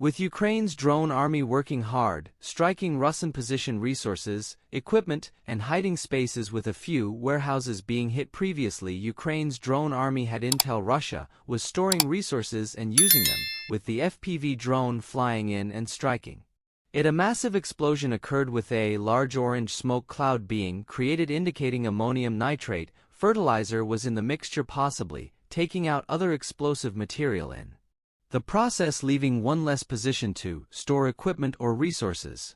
With Ukraine's drone army working hard, striking Russian position resources, equipment, and hiding spaces with a few warehouses being hit previously, Ukraine's drone army had intel Russia was storing resources and using them, with the FPV drone flying in and striking. A massive explosion occurred with a large orange smoke cloud being created indicating ammonium nitrate fertilizer was in the mixture, possibly taking out other explosive material in the process, leaving one less position to store equipment or resources.